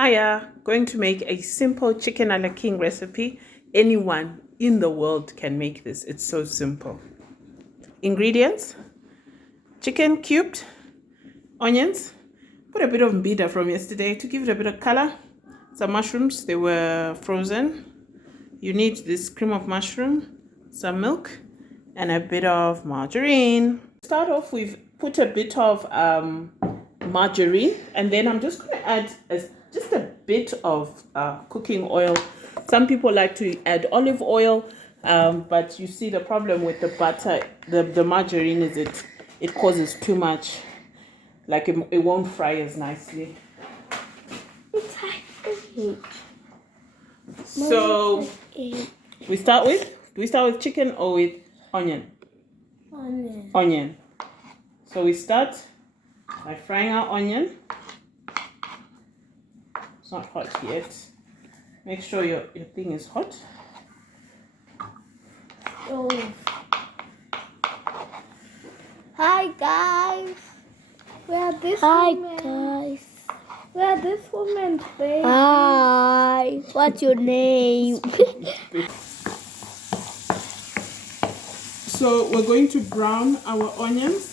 Hiya, going to make a simple chicken a la king recipe. Anyone in the world can make this. It's so simple. Ingredients: chicken cubed, onions, put a bit of mbida from yesterday to give it a bit of color, some mushrooms, they were frozen. You need this cream of mushroom, some milk, and a bit of margarine. Start off with put a bit of margarine, and then I'm just going to add just a bit of cooking oil. Some people like to add olive oil, but you see the problem with the butter, the margarine is it causes too much, like it won't fry as nicely. So we start with, do we start with chicken or with onion? Onion. So we start by frying our onion. It's not hot yet. Make sure your thing is hot. Oh. Hi guys. Where this woman? Where this woman's baby? Hi. What's your name? So we're going to brown our onions.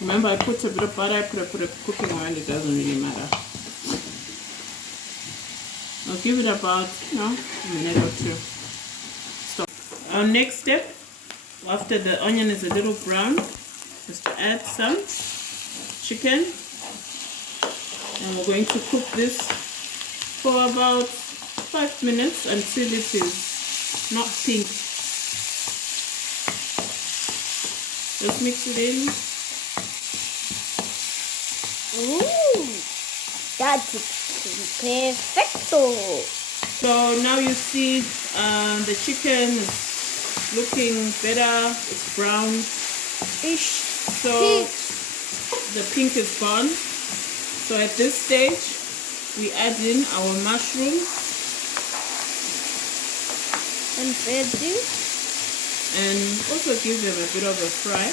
Remember, I put a bit of butter, I put a cooking oil, it doesn't really matter. I'll give it about, a minute or two. Stop. Our next step, after the onion is a little brown, is to add some chicken. And we're going to cook this for about 5 minutes until it is not pink. Just mix it in. Ooh, that's perfecto. So now you see the chicken is looking better. It's brown-ish. So the pink is gone. So at this stage, we add in our mushroom and veggie, and also give them a bit of a fry.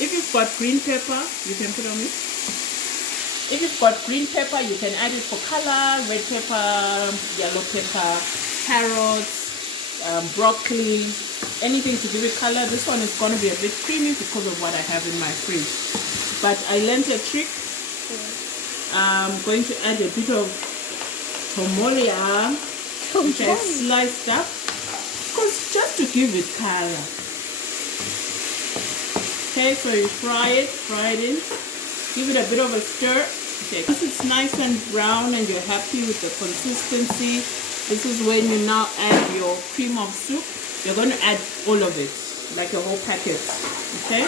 If you've got green pepper, you can put on it. If you've got green pepper, you can add it for color. Red pepper, yellow pepper, carrots, broccoli, anything to give it color. This one is going to be a bit creamy because of what I have in my fridge. But I learned a trick. I'm going to add a bit of tomolia, which I sliced up, because just to give it color. Okay, so you fry it in, give it a bit of a stir. Okay, once it's nice and brown and you're happy with the consistency, this is when you now add your cream of soup. You're going to add all of it, like a whole packet. Okay,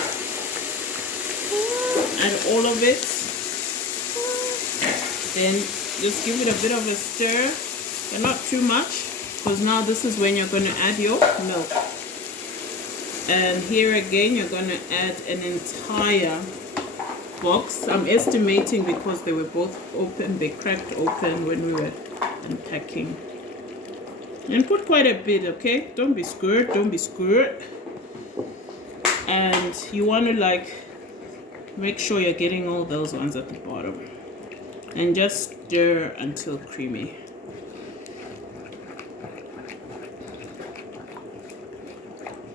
add all of it. Then just give it a bit of a stir, but not too much, because now this is when you're going to add your milk. And here again, you're going to add an entire box. I'm estimating because they were both open, they cracked open when we were unpacking. And put quite a bit, okay? Don't be scared, don't be scared. And you want to make sure you're getting all those ones at the bottom. And just stir until creamy.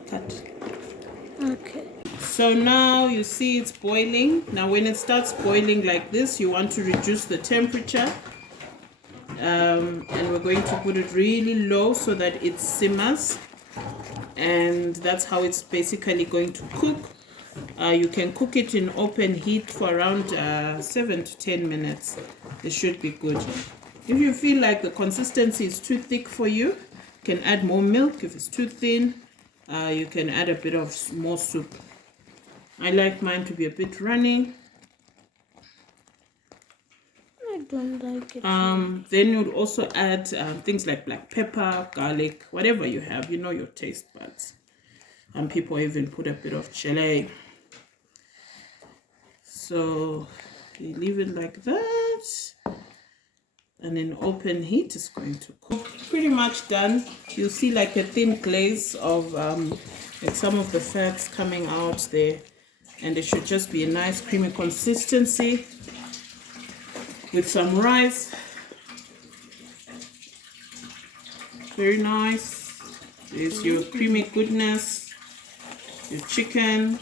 Cut. Okay. So now you see it's boiling. Now when it starts boiling like this, you want to reduce the temperature. And we're going to put it really low so that it simmers. And that's how it's basically going to cook. You can cook it in open heat for around 7 to 10 minutes. It should be good. If you feel like the consistency is too thick for you, you can add more milk. If it's too thin, you can add a bit of more soup. I like mine to be a bit runny. I don't like it. Then you'd also add things like black pepper, garlic, whatever you have, your taste buds. And people even put a bit of chili. So you leave it like that. And in open heat, it's going to cook. Pretty much done. You'll see like a thin glaze of like some of the fats coming out there. And it should just be a nice creamy consistency with some rice. Very nice. There's your creamy goodness, your chicken.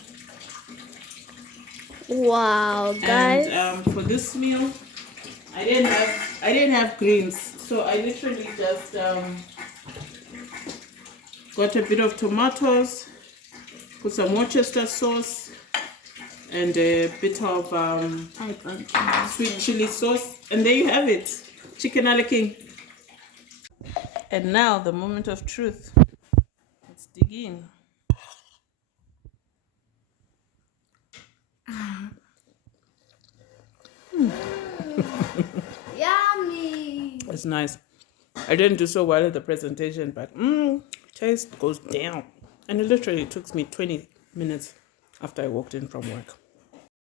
Wow, guys. And for this meal, I didn't have greens, so I literally just got a bit of tomatoes, put some Worcester sauce, and a bit of sweet chili sauce, and there you have it, chicken a la king. And now the moment of truth. Let's dig in. Yummy. It's nice. I didn't do so well at the presentation, but taste goes down. And it literally took me 20 minutes after I walked in from work.